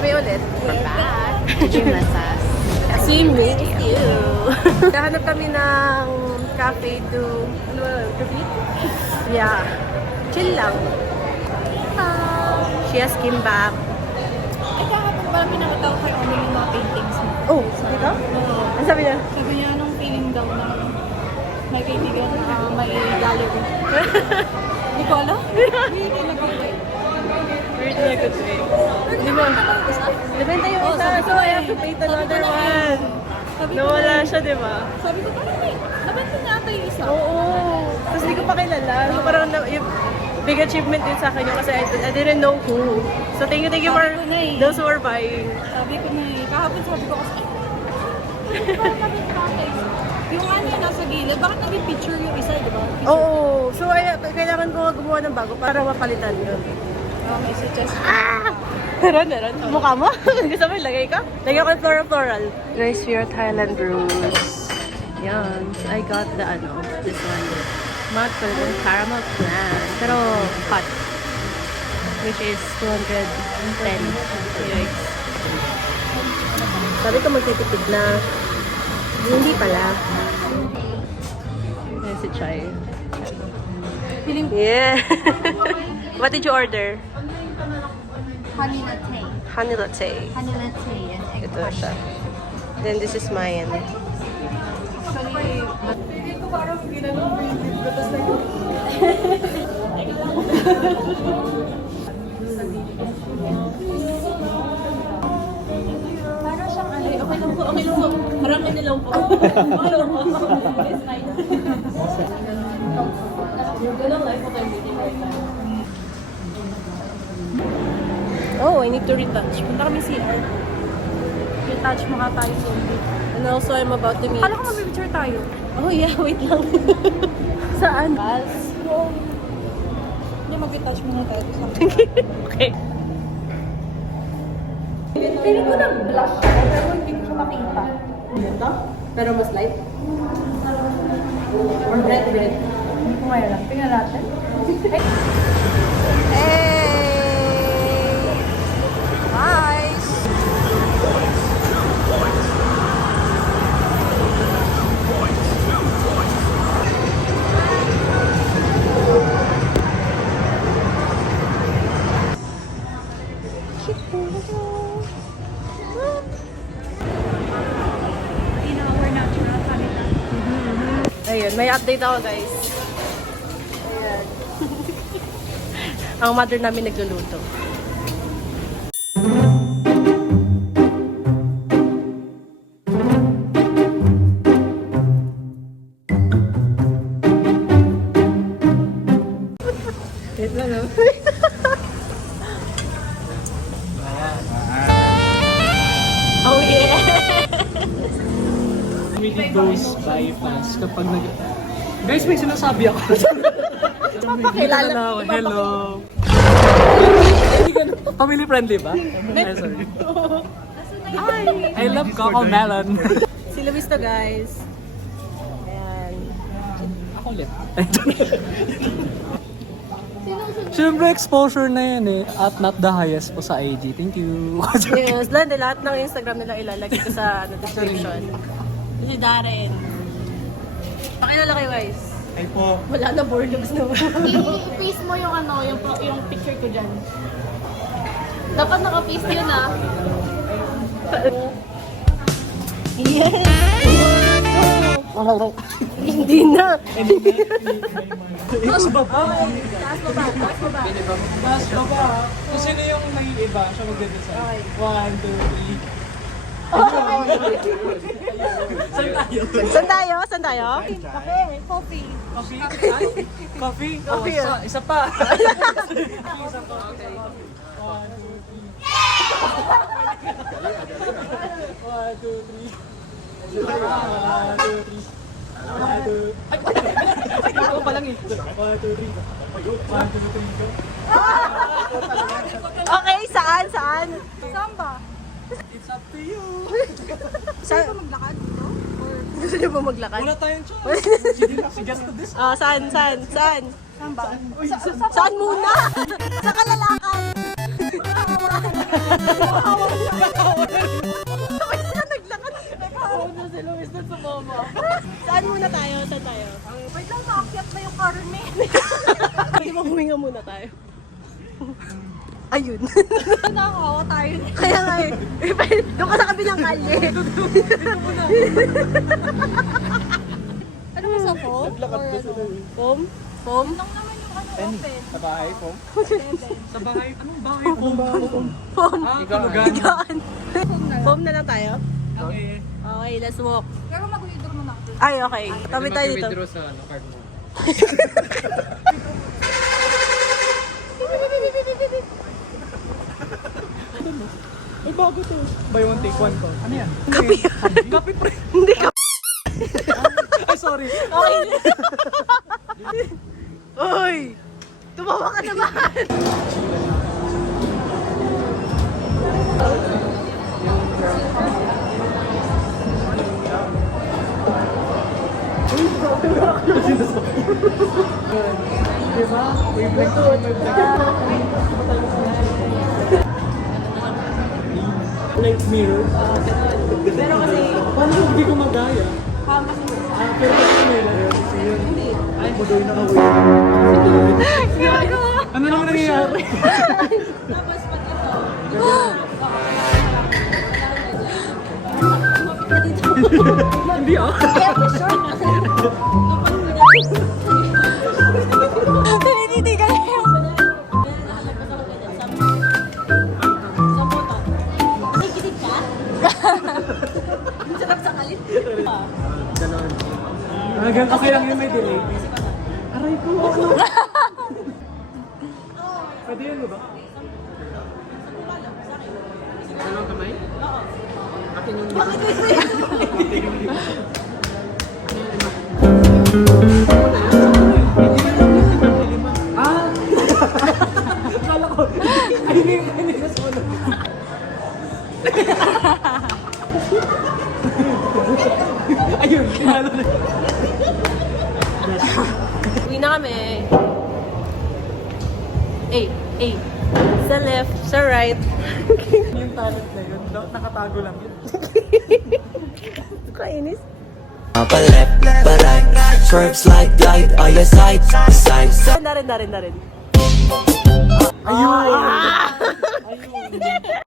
kami ulit. We're back. Gymnastas. We miss you. Nahanap kami ng cafe to, ano ba, gabi? Yeah. Chill lang. She has came back. Ito hapon parang pinakataw kay Omi yung mga paintings mo. Oh, dito? Oo. Ano sabi niya? Sabi niya, anong feeling daw na may kaibigan na may gallery? Hindi ko alam. Hindi ko nag-wait. Weird na good way. Di ba? Nabenta yung isa, so I have to pay another one. Nawala siya, di ba? Sabi ko, parang may, nabenta niya ata yung isa. Oo. Tapos di ko pa kilala. So parang yung big achievement din sa akin yun kasi I didn't know who. So thank you for Sabi ko na eh. those who are buying. Sabi ko na eh. Kahapon sabi ko kasi, parang nabenta ata yung isa. Yung ano yung nasa gilid, bakit naging picture yung isa, di ba? Oo. So kailangan ko gumawa ng bago para mapalitan yun. May suggest. Meron. Mukha mo? Gusto mo ilagay ka? Lagyan ko ng floral. Guys, we are Thailand Brews. Yan. I got the this one. Matte Golden Caramel Plan. Pero hot. Which is 210 UX. Sabi ko magtitipid na. Hindi pala. Ayan si Chai. Yeah. What did you order? Honey latte. Honey latte. Honey latte and egg Ito siya. Then this is mine. Actually, Hindi ko parang ginanong breathing ko. Tapos like... parang siyang ano, Okay lang po. Marami nilang po. Okay lang po. It's nice. You're gonna like what I'm reading right now. Oh, I need to retouch. Punta kami CR. retouch mo ka tayo zombie. And also, I'm about to meet... Kala ko mag-picture tayo. Oh yeah, wait lang. Saan? Hindi, mag-retouch muna tayo. Okay. Feeling ko nag-blush siya, pero hindi ko siya makita. Ito? Pero mas light? Or red? Hindi ko ngayon lang. Tingnan natin. Hey! Guys! Ayun, may update ako guys. Ayan. Ang mother namin nagluluto. Wait lang no? Oh yeah! Really goes by fast kapag nag... Guys, may sinasabi ako. Papakilala. Na ako. Hello. Family friendly ba? Ay, sorry. I love Coco Melon. Si Luis to guys. Ayan. Ako ulit. Siyempre, exposure na yan eh. At not the highest po sa IG. Thank you. Yes, lahat ng Instagram nila ilalagay ko sa description. Si Darren. Pakilala kayo guys. Ay po. Wala na borlogs na. I-face mo yung ano, yung picture ko dyan. Dapat naka-face yun ah. Hindi na. Taas baba. Taas baba. Taas baba. Kung sino yung nag-iiba, siya mag-design. 1, 2, 3. Saan tayo? Saan tayo? Coffee. Coffee? Coffee? Coffee, Oh, ah. isa pa. Isa pa. Okay. 1, 2, 3. 1, 2, 3. 1, 2, 3. 1, 2. Ay, ako pa lang eh. 1, 2, 3. 1, 2, 3. Okay, saan? Saan ba? It's up to you. Saan? Maglakad dito? Or Gusto niyo ba maglakad? Wala tayong choice. Sige na, suggest to this. Ah, saan? saan ba? Saan muna? Sa kalalakad. Naghahawan na si Luis doon sa mama. Saan muna tayo? Saan tayo? Wait lang, naakyat na yung karne. Di ba huminga muna tayo? Ayun. Nakakawa tayo. Kaya nga eh. Doon ka sa kabilang kalye. Ano ba sa phone? Naglakad ba sila? Foam? Foam? Lang naman yung ano open. Sa bahay po? Sa bahay, anong bahay po? Foam. Higaan. Higaan. Foam na lang tayo? Okay. Okay, let's walk. Pero mag-withdraw muna ako. Ay, okay. Tabi tayo dito. Mag-withdraw sa ano, card mo. Ay, bago to. Buy one, take one to. Ano yan? Kape. Kape pre. Hindi ka. Ay, sorry. Okay. Uy! Tumawa ka naman! Diba? Favorite ko. Like mirror. Pero kasi, Paano kung hindi ko magaya? Pero kasi nila. Hindi. Ay, madoy na kawin. ginagawa! Ano naman nangyayari? Tapos pag ito. Hindi ah. Kaya for sure na. Tinitigan niya yung... May gilid ka? Sarap sa kalit. Ganon. Ganito okay lang yun may delay. Aray ko, ano? Pwede yun ba? Dalawang kamay? Oo. Akin yung... Ah! Akala ko, ay hindi na solo. Ayun, hinalo na. Uwi na kami. Sa left, sa right. Yung talent na yun, nakatago lang yun. Kainis. Up a left, but I swerves like light on your side, side. Na rin. Ayun! Ayun!